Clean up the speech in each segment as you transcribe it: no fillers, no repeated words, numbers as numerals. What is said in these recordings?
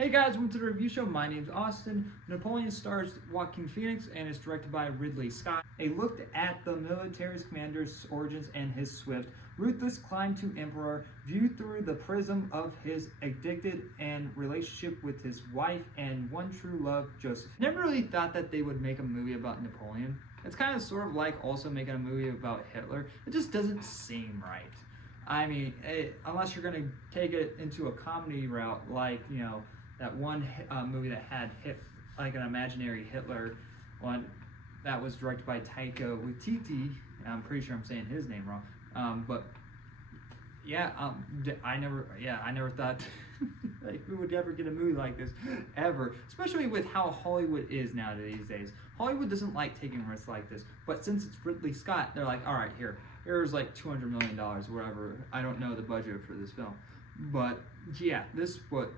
Hey guys, welcome to the review show. My name's Austin. Napoleon stars Joaquin Phoenix and is directed by Ridley Scott. A look at the military's commander's origins and his swift, ruthless climb to emperor, viewed through the prism of his addicted and relationship with his wife and one true love, Joseph. Never really thought that they would make a movie about Napoleon. It's kind of sort of like also making a movie about Hitler. It just doesn't seem right. I mean, unless you're going to take it into a comedy route, like, you know, that one movie that had like an imaginary Hitler one that was directed by Taika Waititi. I'm pretty sure I'm saying his name wrong. But yeah, I never thought like we would ever get a movie like this ever, especially with how Hollywood is now these days. Hollywood doesn't like taking risks like this, but since it's Ridley Scott, they're like, all right, here's like $200 million, whatever. I don't know the budget for this film. But yeah,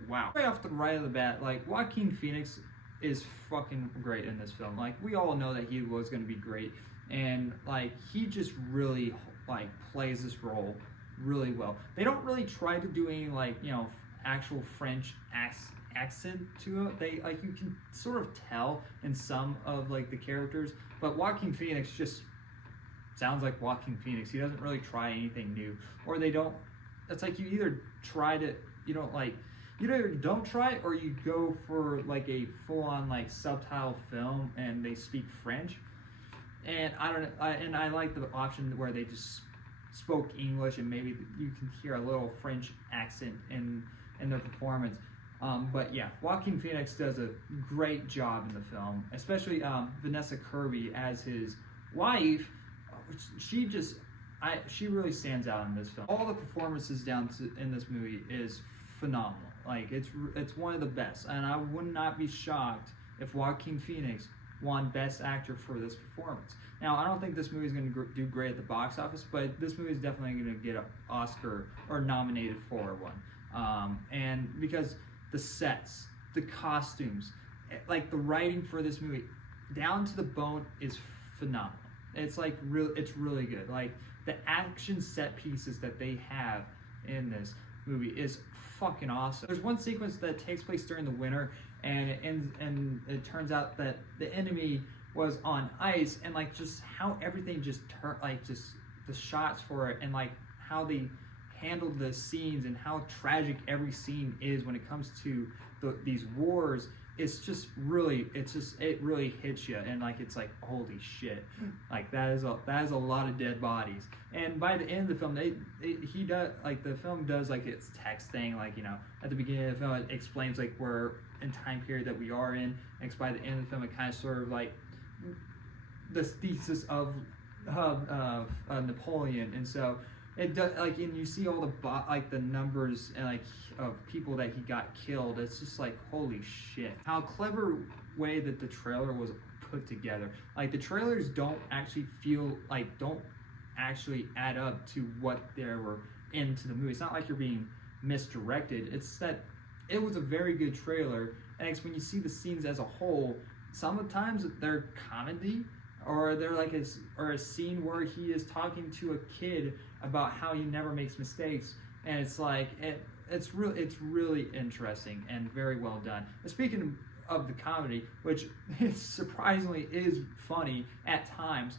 wow. Right off the right of the bat, like, Joaquin Phoenix is fucking great in this film. Like, we all know that he was going to be great, and like, he just really like plays this role really well. They don't really try to do any, like, you know, actual French accent to it. They, like, you can sort of tell in some of like the characters, but Joaquin Phoenix just sounds like Joaquin Phoenix. He doesn't really try anything new, or they don't. It's like you either you either don't try, or you go for like a full-on like subtitle film and they speak French. And I like the option where they just spoke English and maybe you can hear a little French accent in their performance. But yeah, Joaquin Phoenix does a great job in the film, especially Vanessa Kirby as his wife. She really stands out in this film. All the performances in this movie is phenomenal. Like, it's one of the best, and I would not be shocked if Joaquin Phoenix won Best Actor for this performance. Now, I don't think this movie is going to do great at the box office, but this movie is definitely going to get an Oscar or nominated for one. And because the sets, the costumes, like the writing for this movie, down to the bone, is phenomenal. It's like it's really good. Like, the action set pieces that they have in this movie is fucking awesome. There's one sequence that takes place during the winter, and it turns out that the enemy was on ice, and like just how everything just turned, like just the shots for it, and like how they handled the scenes and how tragic every scene is when it comes to these wars. It really hits you, and like, it's like, holy shit, like that is a lot of dead bodies. And by the end of the film, the film does like its text thing, like, you know, at the beginning of the film it explains like where in time period that we are in, and by the end of the film it kind of sort of like the thesis of Napoleon. And so it does, like, and you see all the numbers and like of people that he got killed. It's just like, holy shit, how clever way that the trailer was put together. Like, the trailers don't actually add up to what they were into the movie. It's not like you're being misdirected. It's that it was a very good trailer, and it's when you see the scenes as a whole, sometimes they're comedy, or they're like a scene where he is talking to a kid about how he never makes mistakes, and it's like it's really interesting and very well done. And speaking of the comedy, which surprisingly is funny at times,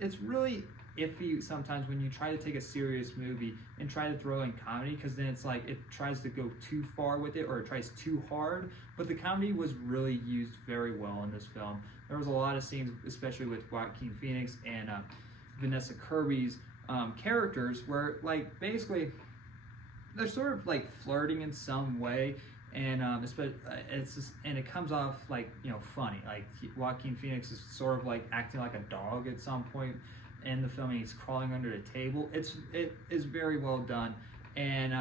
it's really iffy sometimes when you try to take a serious movie and try to throw in comedy, because then it's like it tries to go too far with it, or it tries too hard. But the comedy was really used very well in this film. There was a lot of scenes, especially with Joaquin Phoenix and Vanessa Kirby's characters, where like basically they're sort of like flirting in some way, and it comes off like, you know, funny. Like, Joaquin Phoenix is sort of like acting like a dog at some point in the film, and he's crawling under the table. It is very well done, and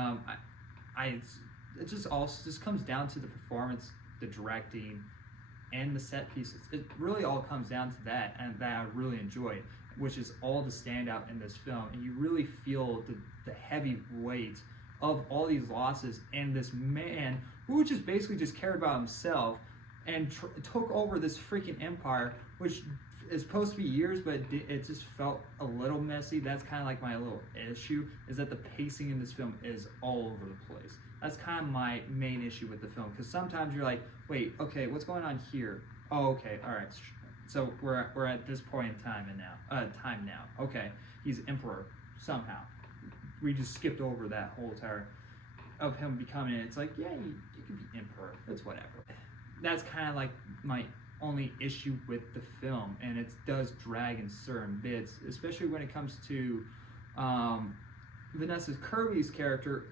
it just comes down to the performance, the directing, and the set pieces. It really all comes down to that, and that I really enjoyed, which is all the standout in this film. And you really feel the heavy weight of all these losses, and this man who just basically just cared about himself and took over this freaking empire, which is supposed to be years, but it just felt a little messy. That's kind of like my little issue, is that the pacing in this film is all over the place. That's kind of my main issue with the film, because sometimes you're like, wait, okay, what's going on here? Oh, okay, all right. So we're at this point in time now. Okay, he's emperor somehow. We just skipped over that whole entire of him becoming it. It's like, yeah, you can be emperor. It's whatever. That's kind of like my only issue with the film, and it does drag in certain bits, especially when it comes to Vanessa Kirby's character.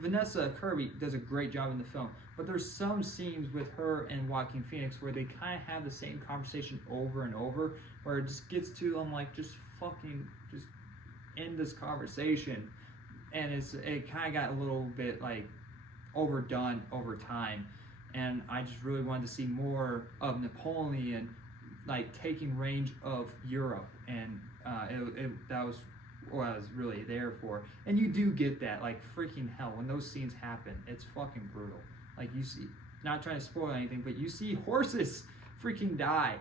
Vanessa Kirby does a great job in the film, but there's some scenes with her and Joaquin Phoenix where they kind of have the same conversation over and over, where it just gets to them like, just end this conversation, and it kind of got a little bit like overdone over time, and I just really wanted to see more of Napoleon like taking range of Europe, and that was what I was really there for. And you do get that, like, freaking hell, when those scenes happen, it's fucking brutal. Like, you see, not trying to spoil anything, but you see horses freaking die,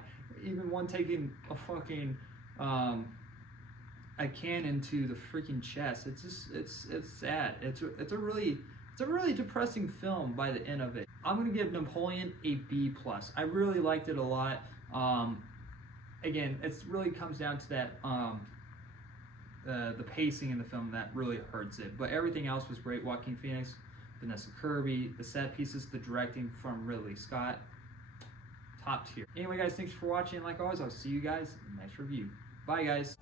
even one taking a fucking a cannon to the freaking chest. It's just it's sad. It's a really depressing film by the end of it. I'm gonna give Napoleon a B+. I really liked it a lot. Again, it really comes down to that the pacing in the film that really hurts it, but everything else was great. Joaquin Phoenix, Vanessa Kirby, the set pieces, the directing from Ridley Scott, top tier. Anyway, guys, thanks for watching. Like always, I'll see you guys in the next review. Bye, guys.